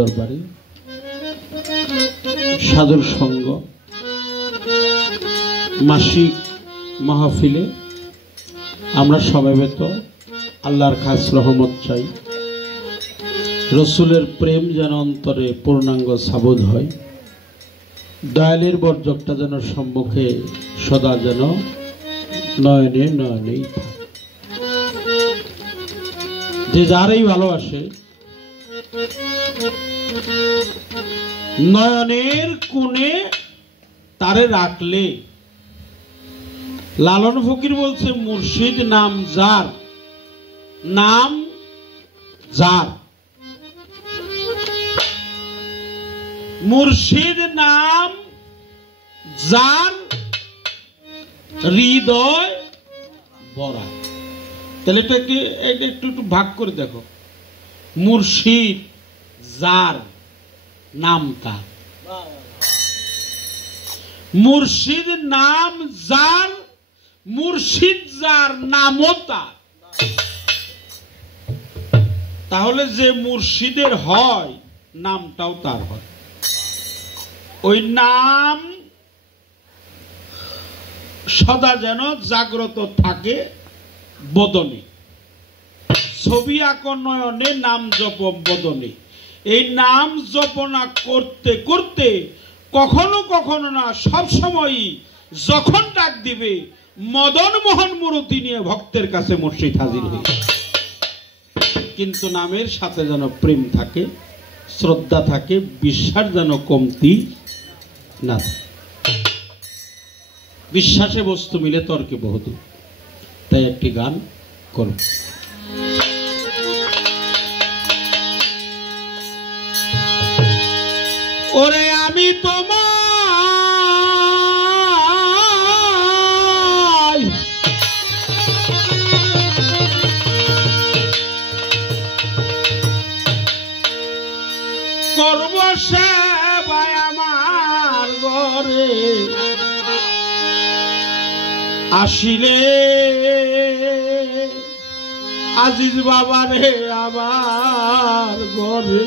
দরবারে সাধুর সঙ্গ মাসিক মাহফিলে আমরা সমবেত আল্লাহর খাস রহমত চাই। রসুলের প্রেম যেন অন্তরে পূর্ণাঙ্গ সাবুদ হয়, দয়ালের বর্জকটা যেন সম্মুখে সদা যেন নয়নে নয়নেই থাকে। যে যারাই ভালোবাসে নয়নের কোণে তারে রাখলে, লালন ফকির বলছে মুর্শিদ নাম যার, নাম যার, মুর্শিদ নাম যার হৃদয় বরা। তাহলে এটাকে এটা একটু একটু ভাগ করে দেখো, মুর্শিদ যার নাম তার, মুর্শিদ নাম যার, মুর্শিদ যার নামও তার। তাহলে যে মুর্শিদের হয় নামটাও তার হয়। ওই নাম সদা যেন জাগ্রত থাকে বদনে, ছবি আঁক নয়নে, নাম জপ বদনে। এই নাম জপনা করতে করতে কখনো কখনো না সব সময়ই যখন ডাক দিবে মদন মোহন মূর্তি নিয়ে ভক্তের কাছে মুর্শিদ হাজির হয়ে। কিন্তু নামের সাথে যেন প্রেম থাকে, শ্রদ্ধা থাকে, বিশ্বাস যেন কমতি না থাকে। বিশ্বাসে বস্তু মিলে তর্কে বহুদূর। তাই একটি গান করব। ওরে আমি তোমায় করব সেবায় আমার ঘরে আসিলে, আজিজ বাবারে আমার ঘরে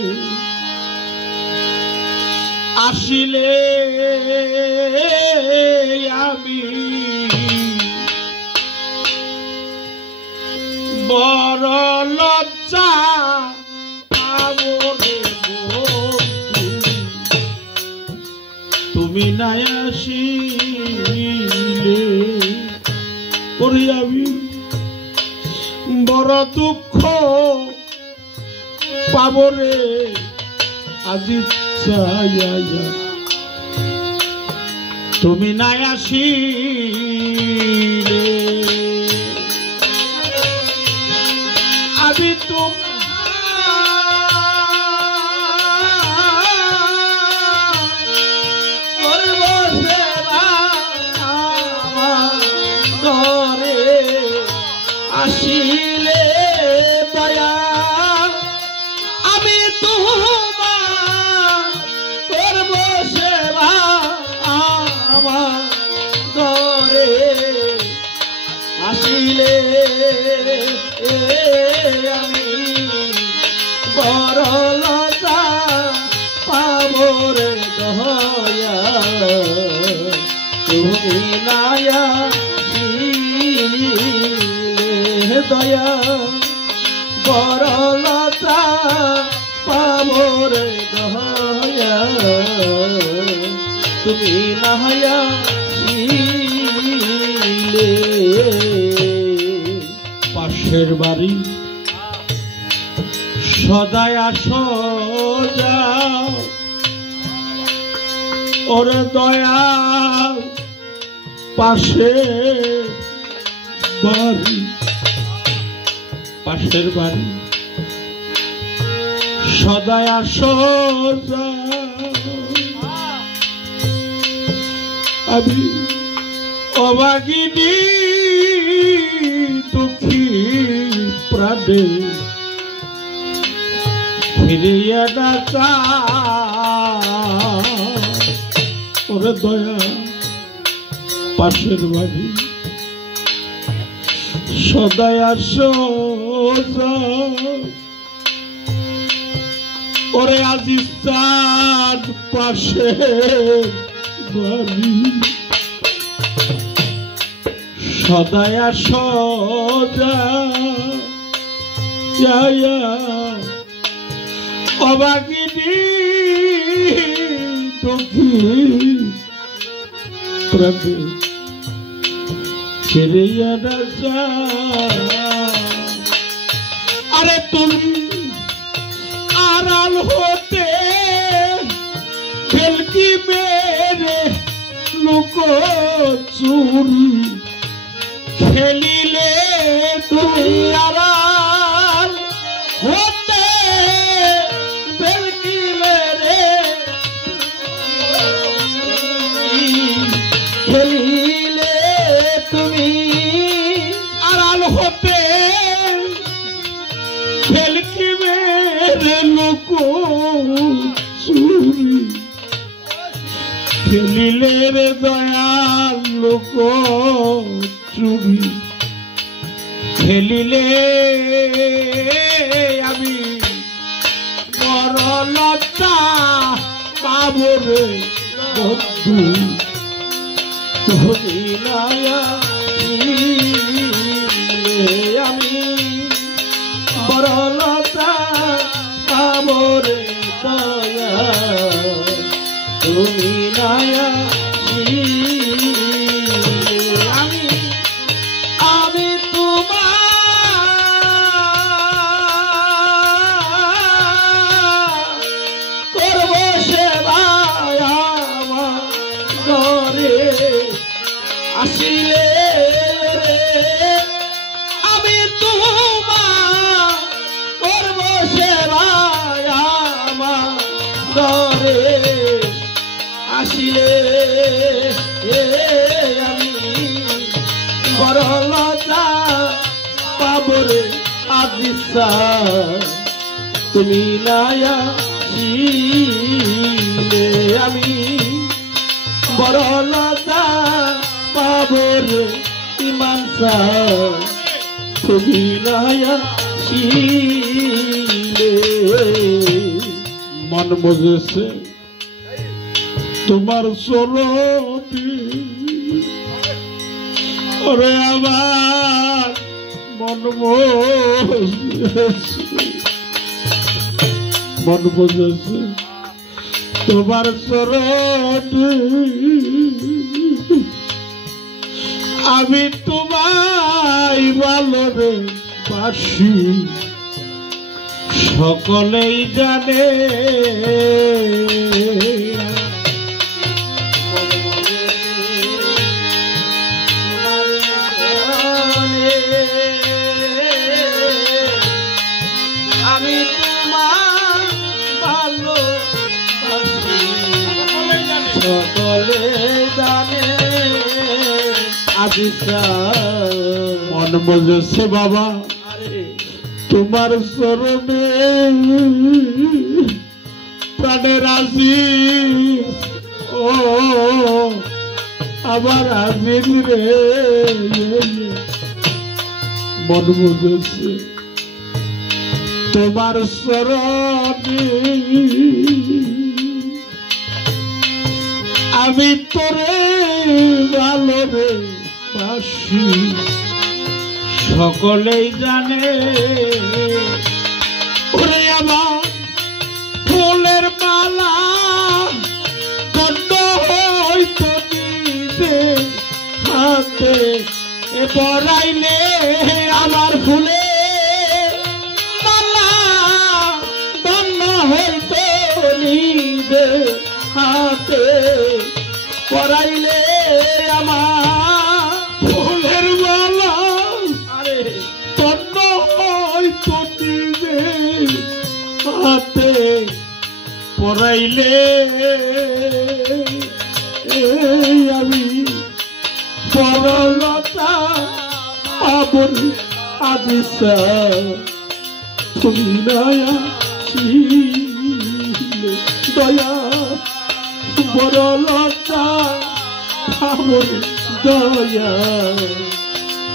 আসিলে আমি বড় লজ্জা পাবো রে বন্ধু, তুমি নাই আসিলে। ওরে আমি বড় দুঃখ পাবো রে আজিজ, তুমি নাই আসিলে। আমি ঘরে আসিলে দয়া, আমি আসিলে আমি বড় লজ্জা পাবো রে দয়া, তুমি নাই আসিলে দয়া, বড় লজ্জা পাবো রে দয়া, তুমি নাই আসিলে। পাশের বাড়ি সদাই আসো যাও, ওরে দয়া পাশে বাড়ি, পাশের বাড়ি সদাই আসো যাও। আমি অভাগিনী দুঃখী প্রাণে ফিরিয়া ডাকা, ওরে দয়া পাশের বাড়ি সদাই আসো যাও। ওরে আজিজ চাঁদ পাশে বাড়ি সদায়া সজা যায়া অবাগিনী দুঃখী প্রাণে ছেড়ে রাজা আরে তুমি আড়াল হতে ফেলকি মেরে লোক চুরি খেলিলে তুমি আড়াল হতে ফেলকি মেরে খেলিলে তুমি আড়াল হতে ফেলকি মেরে লোক চুরি খেলিলে রে দয়াল লোক চুরি খেলিলে আমি বড় লজ্জা পাবো রে বন্ধু তুমি নায়া আমি বড় লজ্জা পাবো রে দয়া তুমি নায়া আমি আমি তোমার করব সেবা আমার ঘরে আসিলে রে আমি তোমার করব সেবা আমার ঘরে আসিলে আমি বড় লজ্জা পাবো রে আদিসা তুমি নায়া ছিলে আমি বড় লজ্জা পাবো রে ইমানসা তুমি নায়া ছিলে মন বুঝেছে তোমার চরণে ওরে আমার মন বুঝেছে তোমার চরণে আমি তোমায় ভালো রে বাসি সকলেই জানে আমি তোমার ভালো সকলে জানে আদিসা মন বুঝেছে বাবা তোমার চরণে প্রাণের আজিজ ও আবার আজিজ রে মন বুঝেছে তোমার চরণে আমি তোরে ভালো রে বাসি সকলেই জানে ওরে আমার ফুলের মালা বন্ধ হইতো নিজে হাতে পরাইলে আমার ফুলের মালা বন্ধ হইতো নিজে হাতে পরাইলে আমার ফুলের মালা বন্ধ হইতো নিজে হাতে পরাইলে আমি সরলতা পাবন আদিসা তুমি নয়া ছিলে দয়া বরলতা পাবন দয়া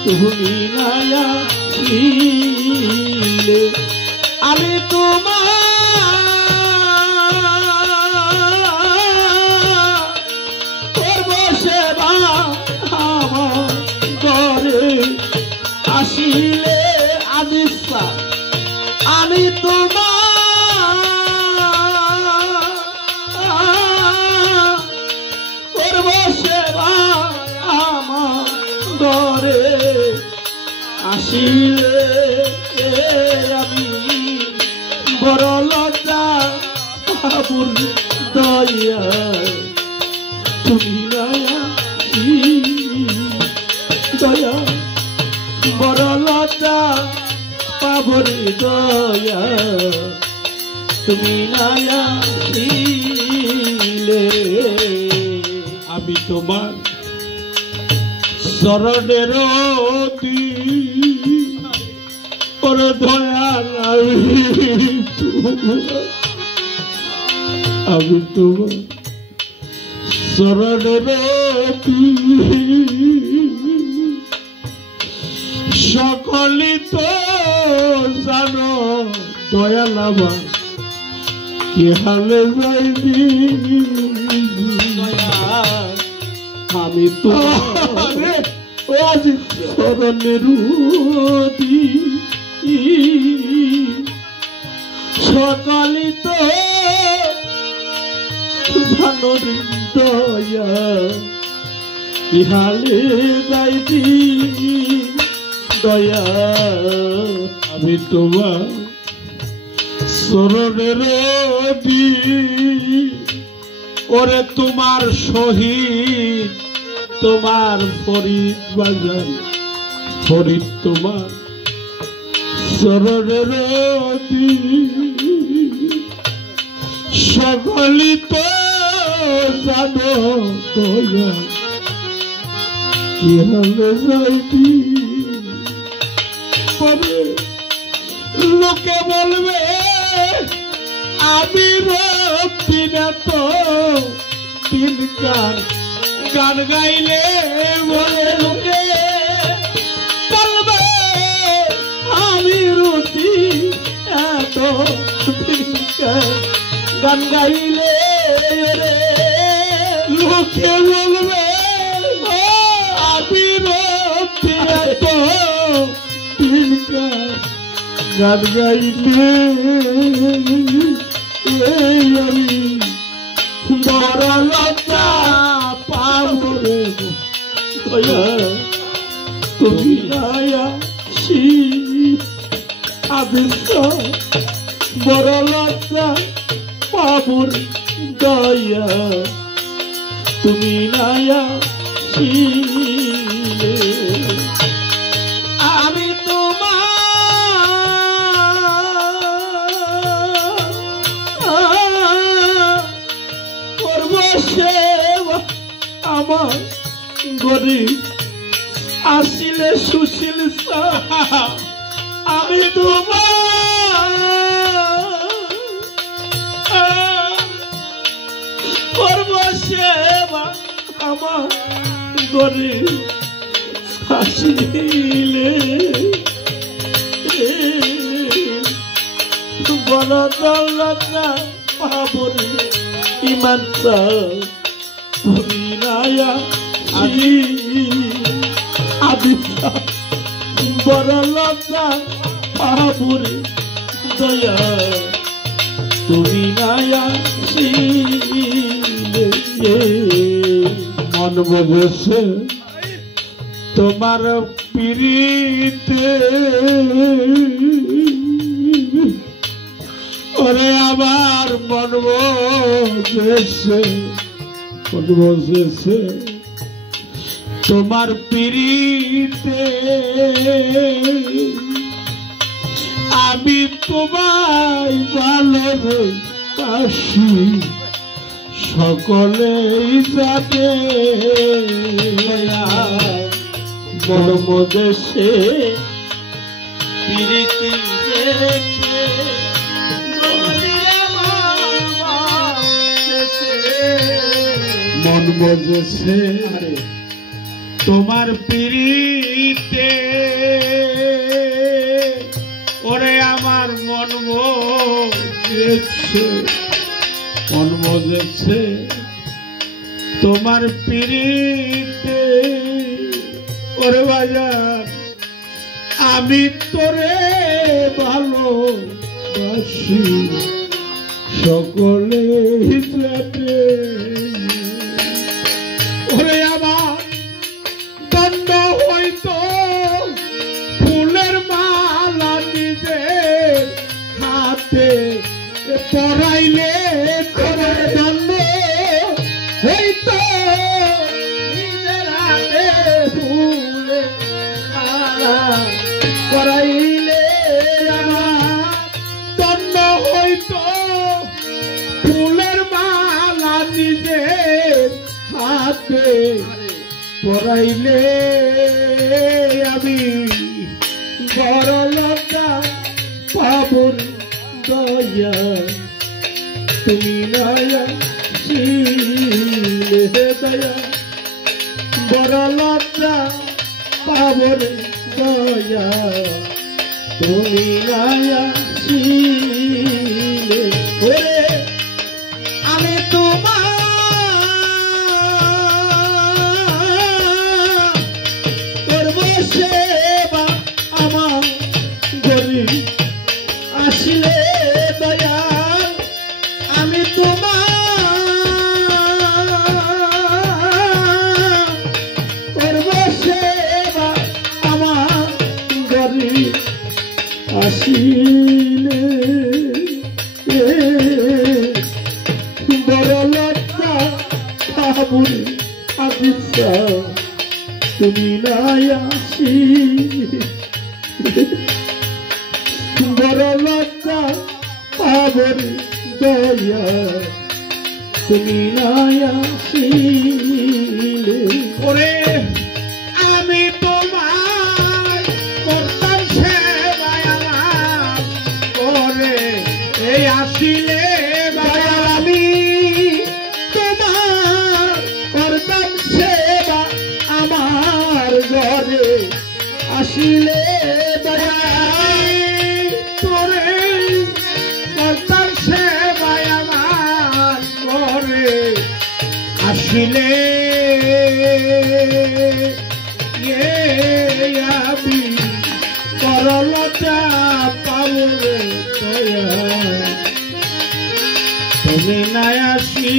তুমি নয়া ছিলে আমি তোমার আসিলে আমি বড় লজ্জা বাবুর দয়া তুমি দয়া বড় লজ্জা বাবুর দয়া তুমি আসিলে আমি তোমার চরণের ওরে দয়াল আমি তোমার চরণের সকলে তো জানো দয়াল আমার কি হালে যাইবি আমি তোমার চরণের সকালে তো জানোর দয়া ইহালে যাইবি দয়া আমি তোমার চরণের ওরে তোমার শহীদ তোমার ফরিদ বাজার ফরিদ তোমার চরণের সকলে তো জানো দয়া কি হলে যাইবি লোকে বলবে আমি রবিনা তো দিনকার গান গাইলে বলে লোকে বলবে আমি রুটি এত গান গাইলে রে লোকে বলবে আমি রবিনা তো দিনকার গান গাইলে আমি বড় লজ্জা পাবো রে দয়া তুমি আসি আদেশ বড় লজ্জা পাবো রে দয়া তুমি আসি আমি আমার গরিব আসিলে সুশীল আমি তোমার করব সেবা আমার গরিব আসিলে বড় দৌলতা পাবনি ইমান তুমি আদিতা বড় লজ্জা পাবনি দয়া তুমি মন বুঝেছে তোমার পিরিতে ওরে আমার মন বুঝেছে তোমার পিরিতে আমি তোমায় ভালোবাসি সকলেই জানে মর্ম দেশে প্রীতি রেখে মন বুঝেছে তোমার পিরিতে ওরে আমার মন বুঝেছে তোমার পিরিতে ওরে বাজার আমি তোরে ভালোবাসি সকলে হিসাবে ওরে আমার দণ্ড হয়তো ফুলে নিজের হাতে পড়াইলে আমি বড় লজ্জা পাবর দয়া তুমি নয়া শিলে দয়া বড় লজ্জা পাবর দয়া তুমি নয়া শিলে ওরে আমি তোমার করব সেবা আমার গরিব আসলে দয়া আমি তোমার করব সেবা আমার গরিব আসিলে বড় লজ্জা পাবুরে আদিসা তুমি নাই আসি বড় লজ্জা পাবুরে দয়া তুমি নাই আসিলে ওরে আমি তোমার করতাম সেবায় আমার ওরে এই আসিলে দয়াল আমি তোমার করতাম সেবা আমার ঘরে আসিলে দয়াল তোরে করতাম সেবায় আমার ওরে আসিলে আমি করলতা পাবরে দয়া তুমি নাই আসি